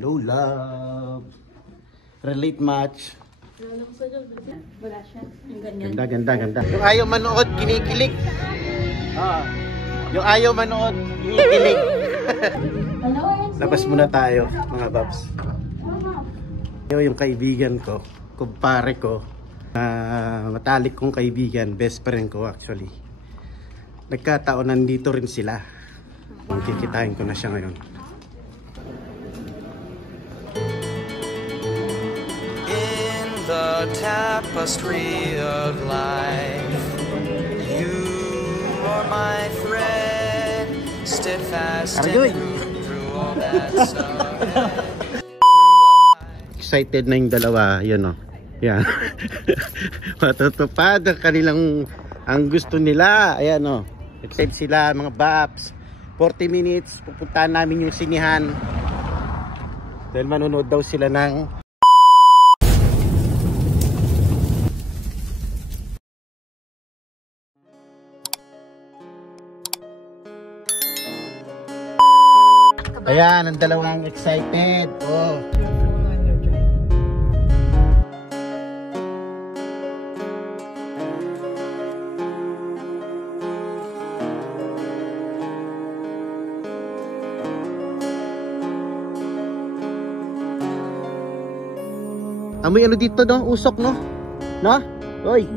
Hello, love. Relate match. Wala siya. Yung ganyan. Ganda. Yung ayaw manood, kinikilig. Yung ayaw manood, kinikilig. Labas muna tayo, mga babs. Yung kaibigan ko, kumpare ko, matalik kong kaibigan, best friend ko actually. Nagkataon nandito rin sila. Kikitain ko na siya ngayon. In the tapestry of life, you are my thread, stiff as through all that stuff. Excited na yung dalawa, yun o. Yan. Matutupad ang kanilang, ang gusto nila. Ayan o. Excited sila, mga babs. 40 minutes, pupuntahan namin yung sinihan. Dahil manonood daw sila ng ayan, ang dalawang excited. Oh. Amoy ano dito, no? Usok, no? No? Oy!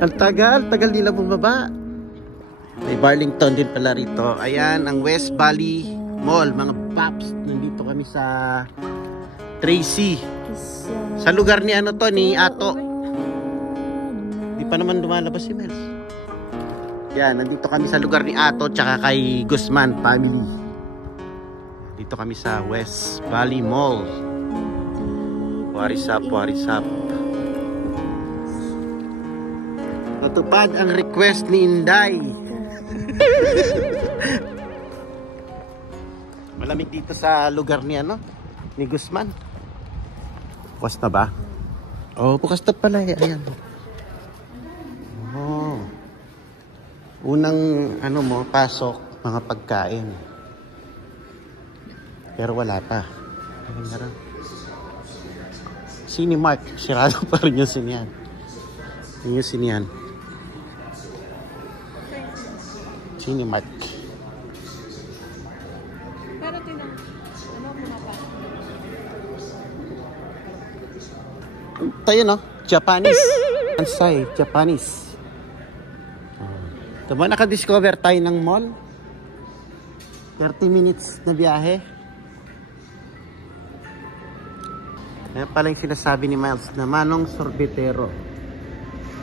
Ang tagal nila bumaba. May Burlington din pala rito. Ayan, ang West Valley Mall. Mga paps, nandito kami sa Tracy. Sa lugar ni ano to, ni Ato. Di pa naman lumalabas si Mels. Yan, nandito kami sa lugar ni Ato tsaka kay Guzman family. Dito kami sa West Valley Mall. What is up? Natupad ang request ni Inday. Malamig dito sa lugar ni ano, ni Guzman. Bukas na ba? Oh, bukas na pala eh. Ayan. Oh. Unang ano mo, pasok, mga pagkain. Pero wala pa. Ayun na rin. Cinemark, sirado pa rin yung sinihan. Yung sinihan. Cinemark. Pero tinang, ano pumapasok? Tayo no? Japanese. Ansay, Japanese. Diba naka-discover tayo ng mall? 30 minutes na biyahe. Kaya pala yung sinasabi ni Miles na Manong Sorbetero.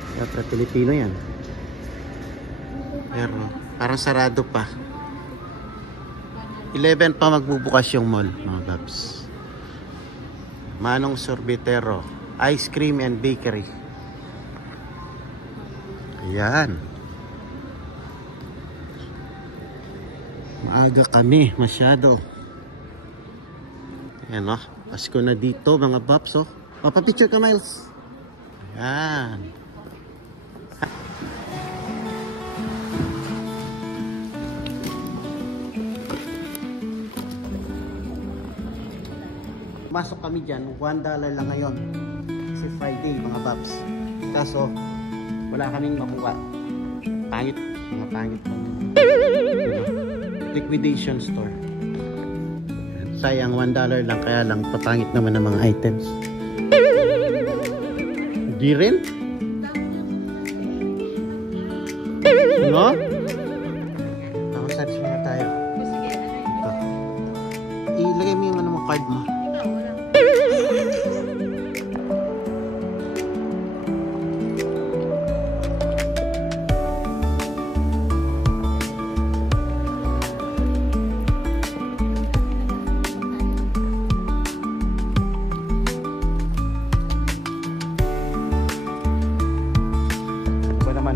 Kaya para Pilipino yan. Pero parang sarado pa. 11 pa magbubukas yung mall, mga babs. Manong Sorbetero. Ice cream and bakery. Ayan. Maaga kami, masyado. Ayan o. Pasko na dito, mga babs, oh. O, pa-picture ka, Miles. Ayan. Masok kami dyan, $1 lang ngayon. Kasi Friday, mga babs. Kaso, wala kaming makuha. Pangit, mga pangit. Liquidation store. Sayang, $1 lang, kaya lang papangit naman ang mga items. Di rin? No? Nakasearch muna tayo. Ito. Ilagay mo yung ano mo, card mo.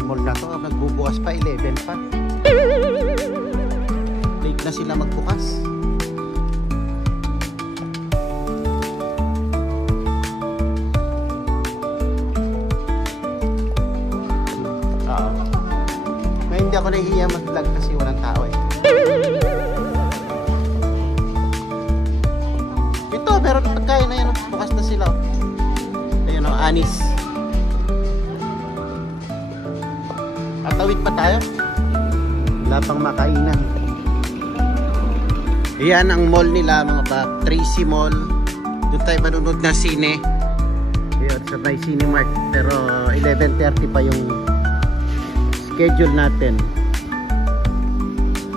Mall na to, nagbubukas pa, 11 pa. Late na sila magbukas. Ngayon hindi ako nahihiya mag-vlog kasi walang tao eh. meron pagkain na yan. Oh. Bukas na sila. Oh. Ayun oh, anis. Atawid pa tayo. Wala pang makainan. Yan ang mall nila mga pa. Tracy Mall. Doon tayo manunod na sine. Ayun, sabay Cinemark. Pero 11:30 pa yung schedule natin.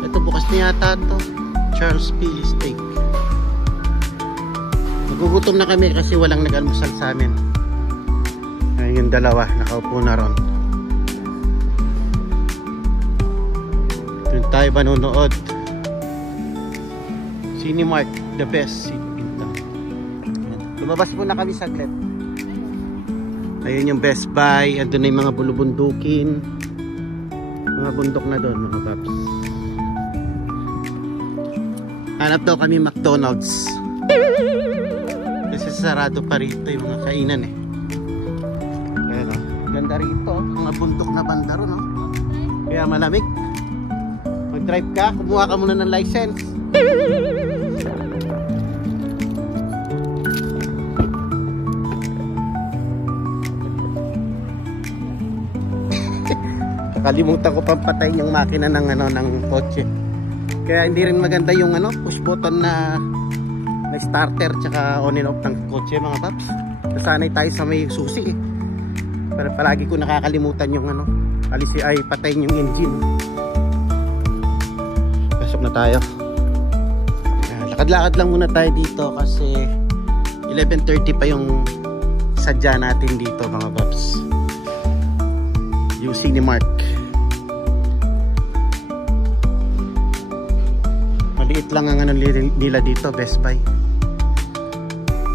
Ito bukas na yata ito. Charles P. Steak. Nagugutom na kami kasi walang nag-almusal sa amin. Ayun yung dalawa. Nakaupo na ron. Doon tayo manunood. Cinemark, the best seat. Lumabas muna kami saglit. Ayun yung Best Buy. Andun na yung mga bulubundukin. Mga bundok na doon mga paps. Hanap daw kami McDonald's. Kasi sarado pa rito yung mga kainan eh. Ayan o. Ganda rito. Mga bundok na banda ron o. Kaya malamig. Mag-drive ka, kumuha ka muna ng license. Kalimutan ko pang patayin yung makina ng ng kotse. Kaya hindi rin maganda yung push button na starter tsaka on and off ng kotse mga paps. Nasanay tayo sa may susi eh. Pero palagi ko nakakalimutan yung patayin yung engine. Pasok na tayo. Lakad-lakad lang muna tayo dito kasi 11:30 pa yung sadya natin dito mga paps. Yung Cinemark. Maliit lang ang nila dito, Best Buy.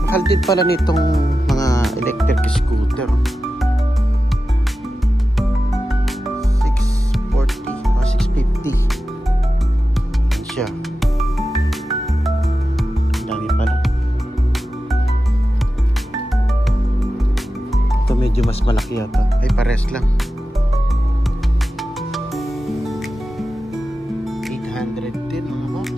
Mahal din pala nitong mga electric scooter. 640 o 650. Yan siya. Ang dami pala. Ito medyo mas malaki yata. Ay pares lang. 810 mga box.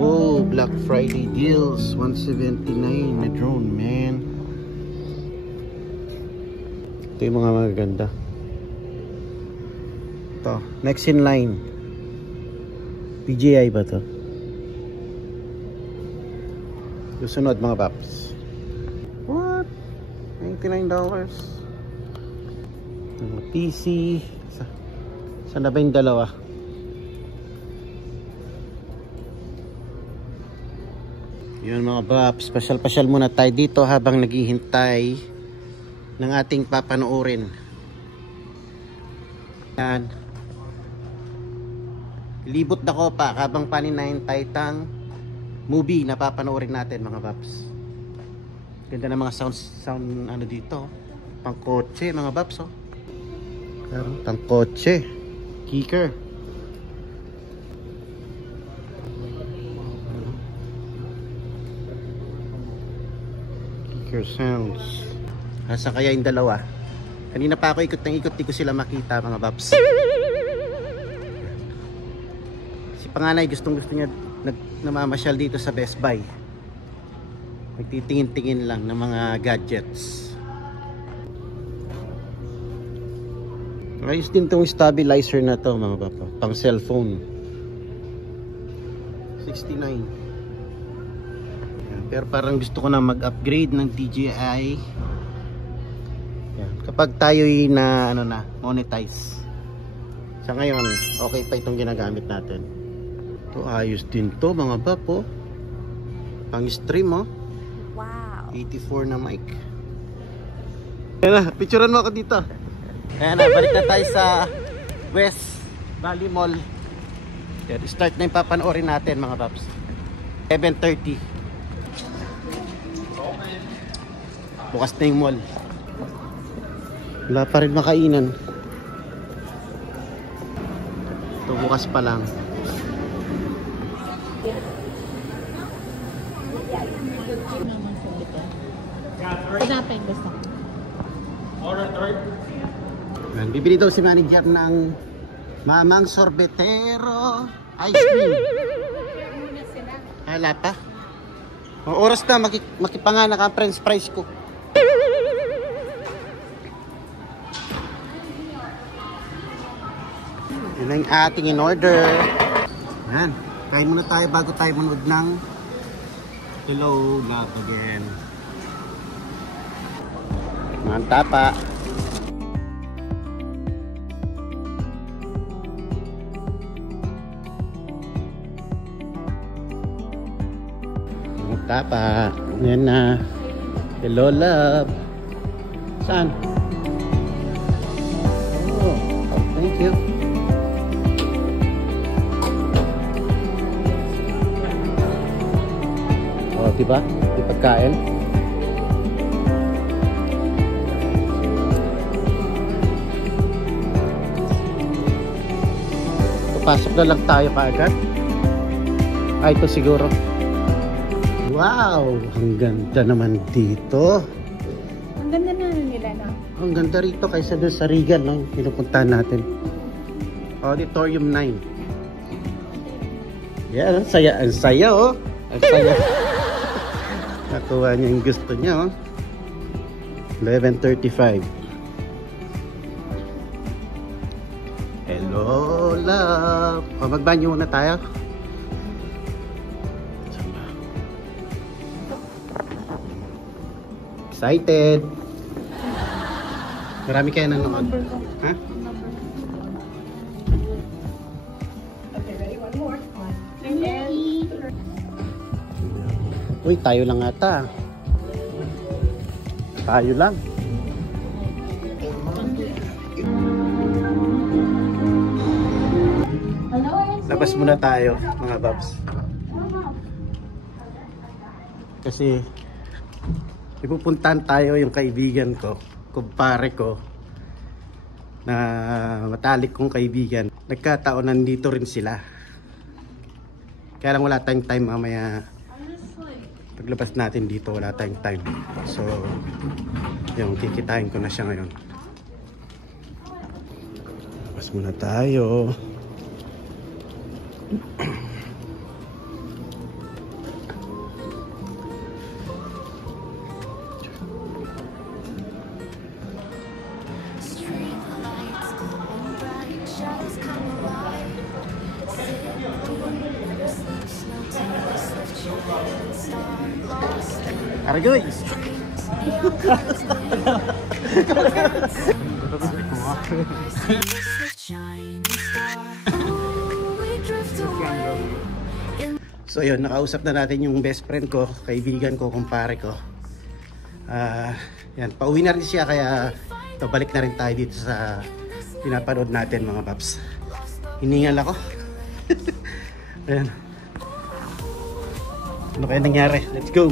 Oh, Black Friday deals. 179 na drone, man. Ito yung mga magaganda. Ito, next in line. PJI ba to? Susunod mga paps. What? $99. PC. Saan na ba yung dalawa? Yun mga paps. Pasyal-pasyal muna tayo dito habang naghihintay ng ating papanoorin. Yan. Libot na ko pa habang paninahintay tang movie na papanoorin natin mga paps. Ganda ng mga sound dito. Pang kotse mga paps oh. Pang kotse. Kicker. Kicker sounds. Asa kaya yung dalawa? Kanina pa ako ikot ng ikot, di ko sila makita mga paps. Si panganay gustong gusto niya namamasyal dito sa Best Buy. Nagtitingin-tingin lang ng mga gadgets. Ayos din tong stabilizer na to mga papa. Pang cellphone. 69. Pero parang gusto ko na mag-upgrade ng DJI. Yan. Kapag tayo'y na monetize. Sa ngayon, okay pa itong ginagamit natin. Ito ayos din to mga papo. Pang stream oh. Wow. 84 na mic. Yan na, picturean mo ako dito. Ayan na, balik na tayo sa West Valley Mall. Yan, start na yung papanoorin natin mga paps. 7:30. Bukas na yung mall. Wala pa rin makainan. Ito bukas pa lang. Hanapin gusto ko. Bibili daw si manager ng Mamang Sorbetero ice cream. Wala pa. O, oras na, makipanganak ang french fries ko. Yun ang ating in order. Yan. Kain muna tayo bago tayo manood ng Hello, Love Again. Mantap pa. Mantap pa. Yan na. Hello, Love. Saan? Oh, thank you. Oh, diba? Di pagkain. Pasok na lang tayo kaagad. Ay, ito siguro. Wow! Ang ganda naman dito. Ang ganda na nila, no? Ang ganda rito kaysa doon sa Regal, no? Pinupuntahan natin. Auditorium 9. Yan, ang saya. Ang saya, oh. Ang saya. Nakuha niya yung gusto niya, oh. 11:35. Hello, love. O, magbanyo muna tayo. Excited. Marami kayo nanonood. Ha? Okay, ready? One more. Uy, tayo lang ata. Tayo lang. Labas muna tayo, mga babs. Kasi ipupuntahan tayo yung kaibigan ko, kumpare ko, na matalik kong kaibigan. Nagkataon nandito rin sila. Kaya lang wala tayong time mamaya. Paglabas natin dito, wala tayong time. So, yung kikitain ko na siya ngayon. Labas muna tayo. Aragoy! So yun, nakausap na natin yung best friend ko, kaibigan ko, kumpare ko. Yan, pauwi na rin siya kaya balik na rin tayo dito sa pinapanood natin, mga paps. Hiningal ako. Ayan. Ano kaya nangyari? Let's go!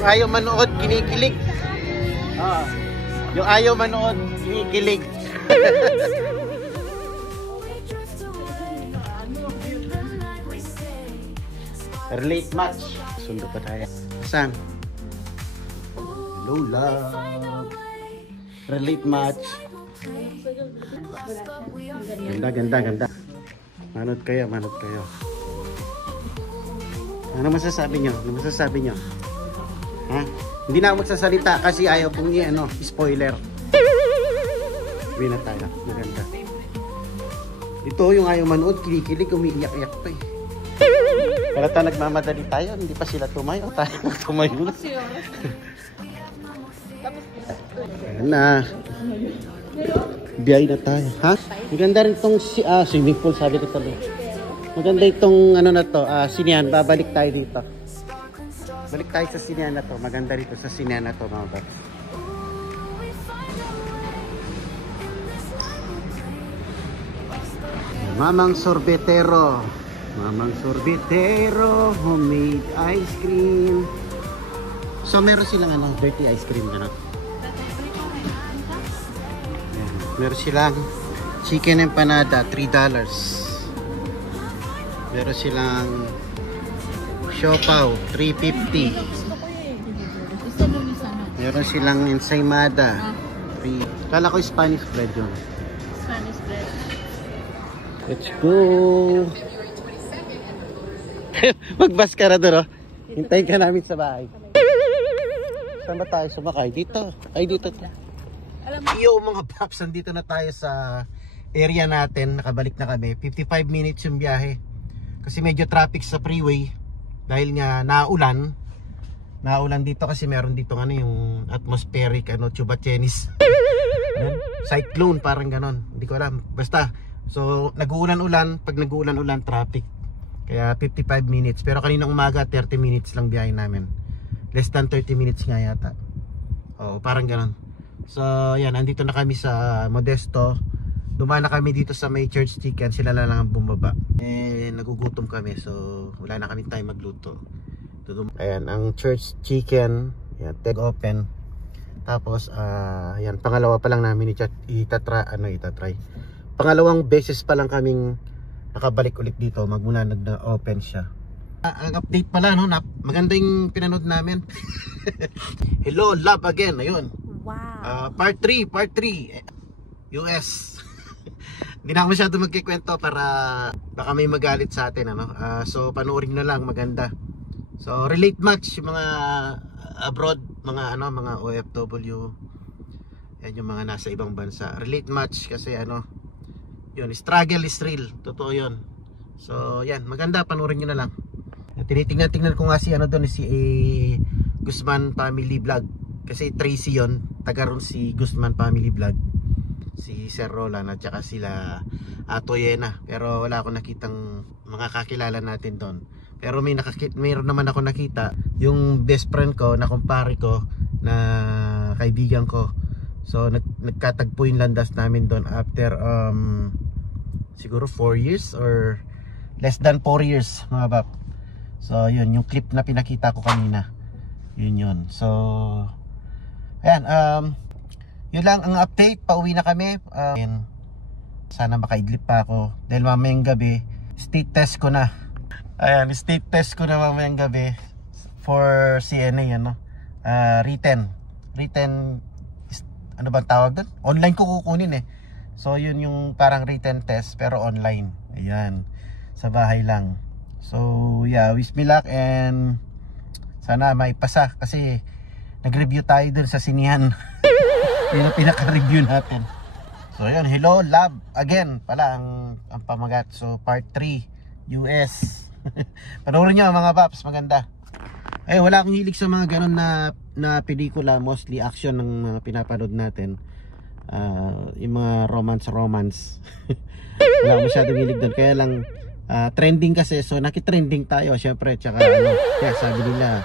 Yung ayaw manood, kinikilig. Yung ayaw manood, kinikilig. Relate match. Sundo pa tayo. Saan? Hello, love. Relate match. Ganda, ganda, ganda. Manood kayo, manood kayo. Ano masasabi nyo? Ano masasabi nyo? Ha? Hindi na ako magsasalita kasi ayaw kong spoiler. Sabi na tayo. Maganda. Ito yung ayaw manood, kinikilig, umiiyak-iyak pa eh. Pero ta nagmamadali tayo, hindi pa sila tumayo. Tayo tumayo na. Ayan na. Biyay na tayo. Ha? Maganda rin itong swimming pool, sabi ko tuloy. Maganda itong na to, sinihan. Babalik tayo dito. Balik tayo sa sinihan na to. Maganda rito sa sinihan na to, mga babs. Mamang Sorbetero. Mamang Sorbetero, homemade ice cream. So meron silang dirty ice cream na. Meron silang chicken empanada, $3. Meron silang siopaw, $3.50. Meron silang ensaymada. Free. Kala ko Spanish bread yun. Spanish bread. Let's go! Magbas ka na doon, oh. Hintayin ka namin sa bahay. Saan ba tayo sumakay? Dito. Ay, dito. Yo, mga paps, nandito na tayo sa area natin. Nakabalik na kami. 55 minutes yung biyahe. Kasi medyo traffic sa freeway. Dahil nga naulan. Naulan dito kasi meron dito ano, yung atmospheric chubachenis. Cyclone, parang ganon. Hindi ko alam. Basta. So, nag-uulan-ulan. Pag nag-uulan-ulan, traffic. Kaya 55 minutes. Pero kaninang umaga, 30 minutes lang biyahe namin. Less than 30 minutes nga yata. Oo, parang ganon. So, yan. Andito na kami sa Modesto. Dumaan na kami dito sa may Church Chicken. Sila lang ang bumaba. Nagugutom kami. So, wala na kami time magluto. Ayan, ang Church Chicken. Yan, take open. Tapos, yan. Pangalawa pa lang namin itatry. Pangalawang beses pa lang kaming nakabalik ulit dito magmula nag-open siya. Ang update pala, no? Maganda yung pinanood namin. Hello, love again. Ayun. Wow. Part 3 US. Hindi na ako masyado magkikwento para baka may magalit sa atin, ano? So panoorin na lang, maganda. So relate match yung mga abroad, mga OFW. Yan yung mga nasa ibang bansa. Relate match kasi yun, struggle is real. Totoo yun. So yan, maganda, panoorin nyo na lang. Tinitingnan ko nga si si Guzman Family Vlog. Kasi Tracy yon, taga ron si Guzman Family Vlog, si Sir Roland at saka sila Toyena. Pero wala akong nakitang mga kakilala natin doon. Pero mayroon naman ako nakita yung best friend ko, na kumpare ko, na kaibigan ko. So nagkatagpo yung landas namin doon after siguro 4 years or less than 4 years, mga bab. So yun yung clip na pinakita ko kanina. Yun. So ayan, yun lang ang update. Pauwi na kami. Sana makaidlip pa ako dahil mamayang gabi state test ko na. Ayan, state test ko na mamayang gabi for CNA, written, ano bang tawag doon? Online ko kukunin So yun yung parang written test pero online. Ayan, sa bahay lang. So yeah, wish me luck and sana maipasa kasi nag-review tayo dun sa sinihan. Yun ang pinaka-review natin. So yun, hello, love again pala ang pamagat. So part 3 US. Panoorin nyo mga paps, maganda. Wala akong hilig sa mga ganun na pelikula, mostly action ng mga pinapanood natin. Yung mga romance. Wala akong masyadong hilig doon. Kaya lang trending kasi, so nakitrending tayo syempre. Tsaka kaya sabi nila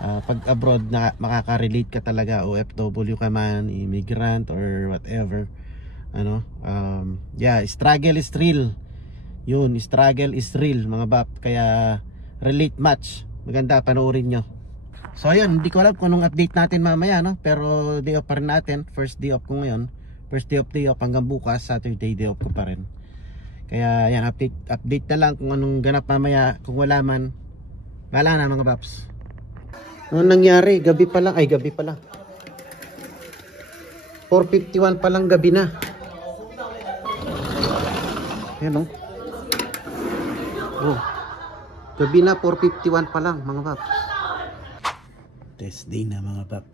pag abroad na makaka-relate ka talaga, OFW ka man, immigrant or whatever. Yeah, struggle is real. Yun, struggle is real mga bap. Kaya relate match. Maganda, panoorin nyo. So ayun, hindi ko alam kung anong update natin mamaya, pero day off pa rin natin. First day off ko ngayon. First day off hanggang bukas, Saturday day off ko pa rin. Kaya yan, update na lang kung anong ganap mamaya. Kung wala man, wala na mga paps. Ano nangyari? Gabi pa lang. 4:51 pa lang gabi na. Yan gabi na, 4:51 pa lang mga paps. Test day na mga pap.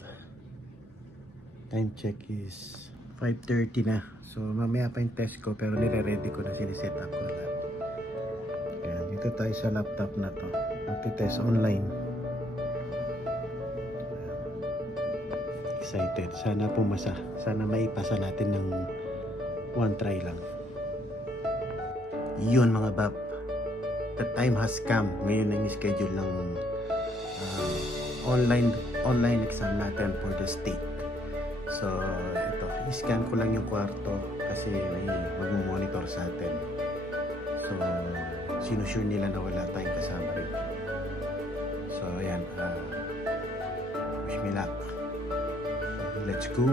Time check is 5:30 na. So mamaya pa yung test ko pero nire-ready ko na, siniset up ko na. Ayan, dito tayo sa laptop na to. Magti-test online. Excited. Sana pumasa. Sana maipasa natin ng one try lang. Yun mga bab. The time has come. Ngayon ang schedule ng online exam natin for the state. So ito, i-scan ko lang yung kwarto kasi may mag-monitor sa atin. So sinusure nila na wala tayong kasama rin. So ayan, wish me luck. Let's go.